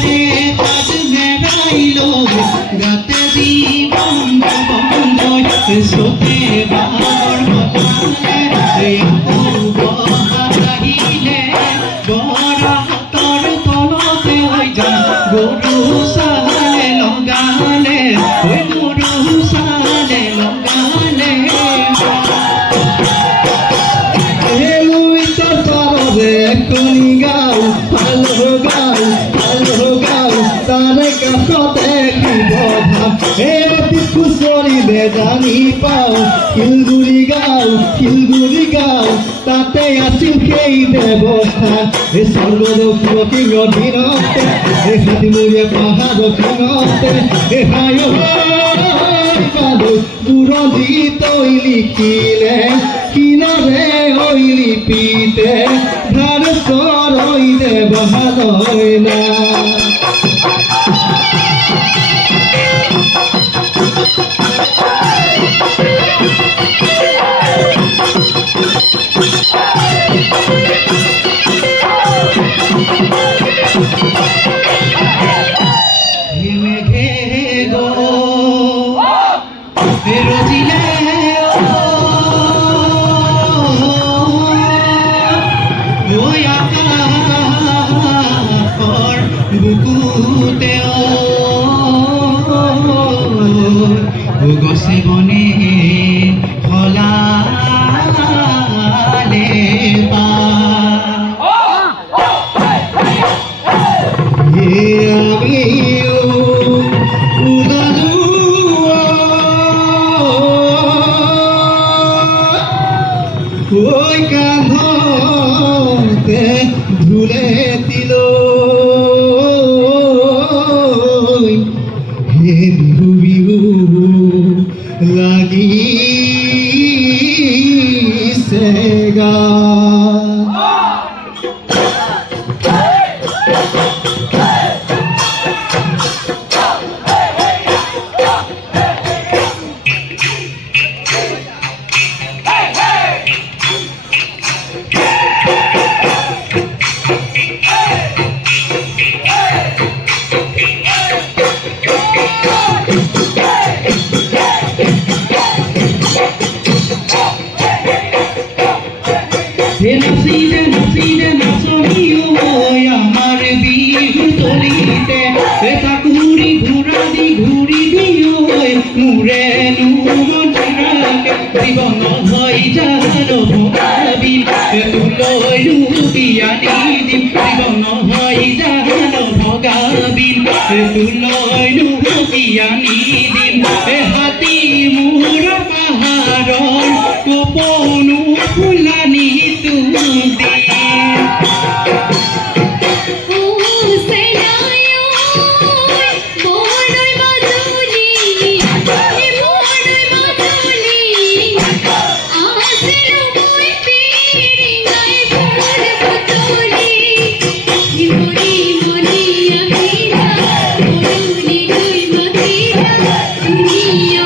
রে কাজ মেরাইলো রাতে দি বন্ধ বন্ধ সোতে বাবর বলালে বাহিলে বড় তোর তলতে ওই যা গরু সালে লগালে ওই গরু সালে লগালে এখনই গাও ভালো গাও তারে কাছতে খুব ভাব এটি খুশরি বেজানি পাও খিলগুড়ি গাও তাতে আছিল সেই দেৱস্থান এই স্বৰ্গদক্ষিণী অধীনতে এই হাতীমূৰীয়া পাহাৰ দক্ষিণতে এই বুৰঞ্জী তৈ লিখিলে কিনাৰে হৈ লিপিতে ধাৰচৰ হৈ দেৱহালৈ না মেঘে গো রোজিলে ওই আকার বুকুতে গছে বনে হলালে পা ওই কাঁধতে ধুলে দিল হে বিহু বিহু লাগিছে গা নাচিলে নাচনিও আমার বিহু তলিতে তাকুরি ঘুরি দিও মুরে নুমন্ত্রাকে জীবন হই জানো ভগাবিন তুলই লুটিয়ানি দিম জীবন হই জানো ভগাবিন তুলই লুটিয়ানি দিম হাতি মুর পাহাড়র কোপনু ফুলানি দুনিয়া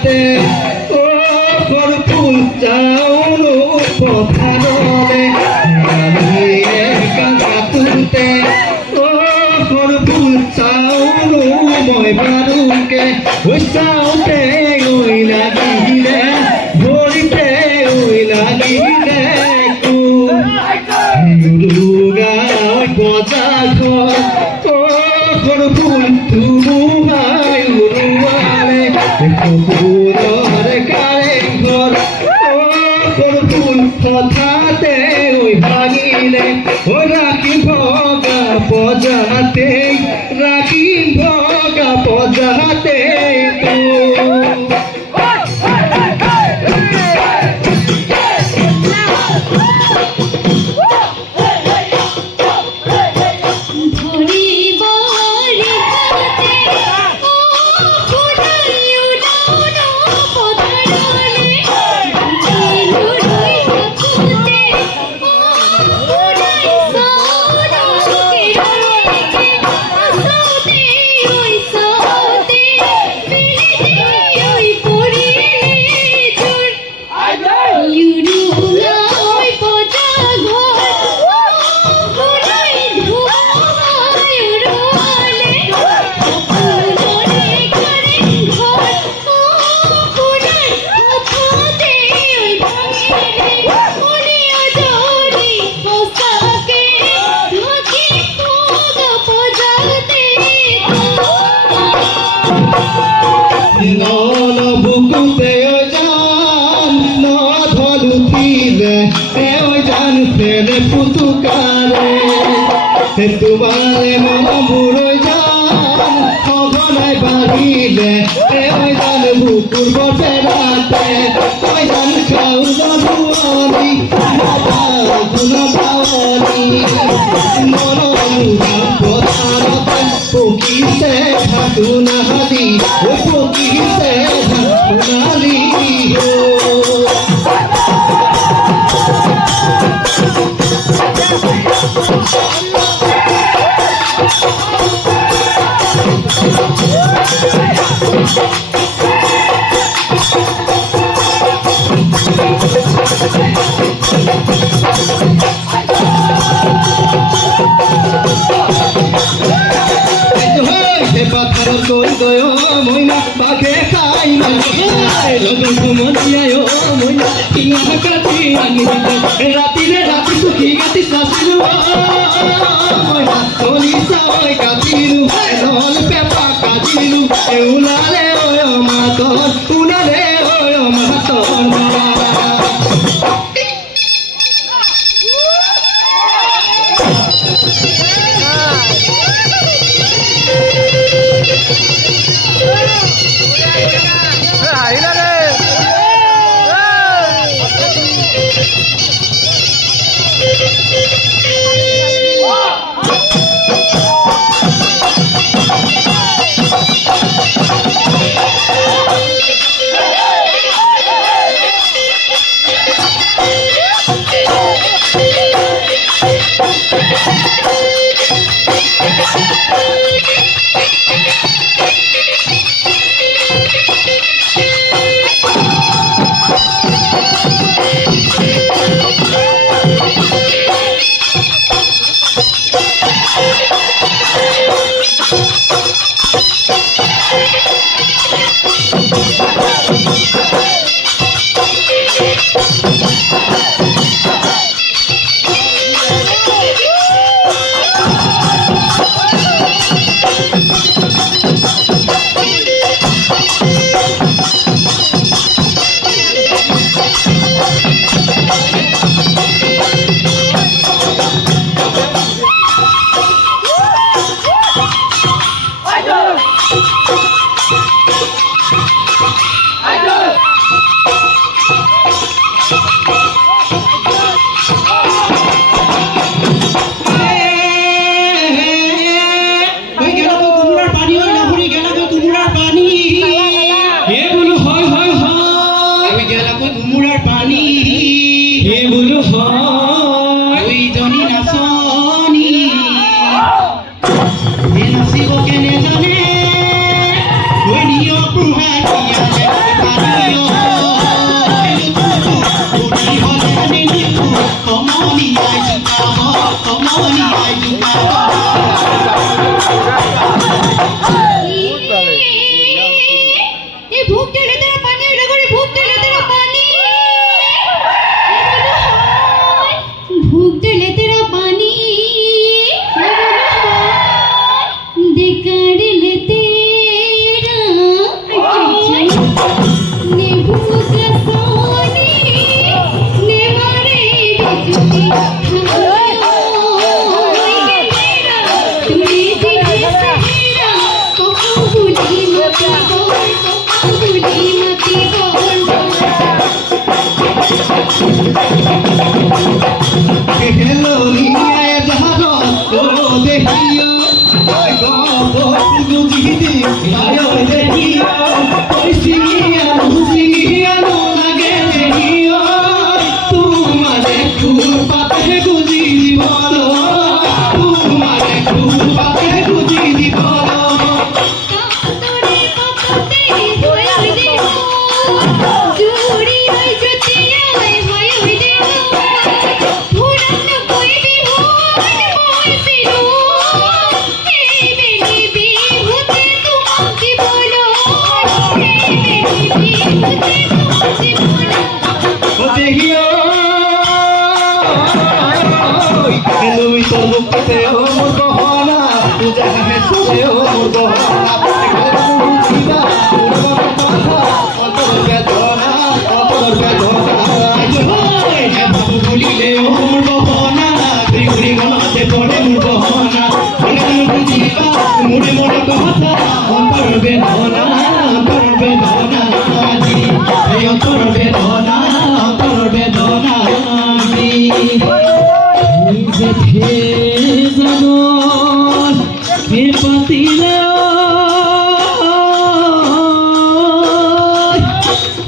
পথাতে ও সরফুল যাওনো পথারলে আমি একা কাতুতে ও সরফুল চাওনো মই বাৰুকে ওই চাওতে ওই লাগিলে ভৰিতে ওই লাগিলে গাঁৱত বজাৰখন সৰফুল ধুমুহাই উৰুৱালে সপোনৰ কাৰেংঘৰ সৰফুল হঠাতে ঐ ভাঙিলে ৰাখিম ভগা পজাতে ৰাখিম ভগা পজাতে বুকুতে জান নধলুতিলে জান ফেলে পুতুকারে তোমারে মনবোৰ জান সঘনাই বাঢ়িলে জান বুকুৰ বতেৰাতে জান খাও নধুৱনি গুণ ভাৱনি মনৰ পথাৰতে পকিছে ভাতুনাহালি পকিছে ভাতুনালি পাথাৰৰ কৈ গয় মইনা বাঘে খাই লগৰ সমনীয়াই মইনা টিঙা কাটি আনি ৰাতিৰে ৰাতি চুখি কাটি চাচিলো মইনা তলি চাই কাটিলো নহল পেপা কাটিলো ওলালে মাতৰ ওলালে মাতৰ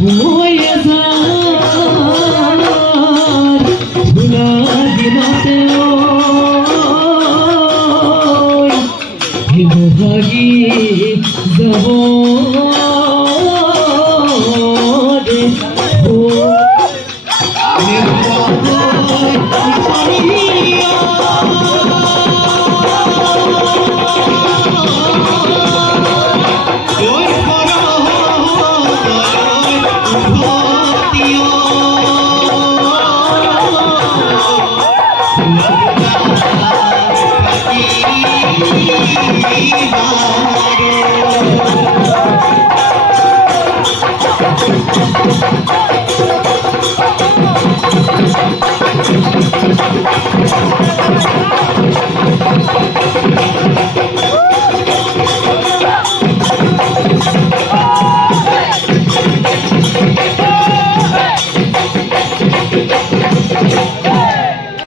হয়ে যায় ভুলা দিনতেও ভাগি যাব রে ও Thank you.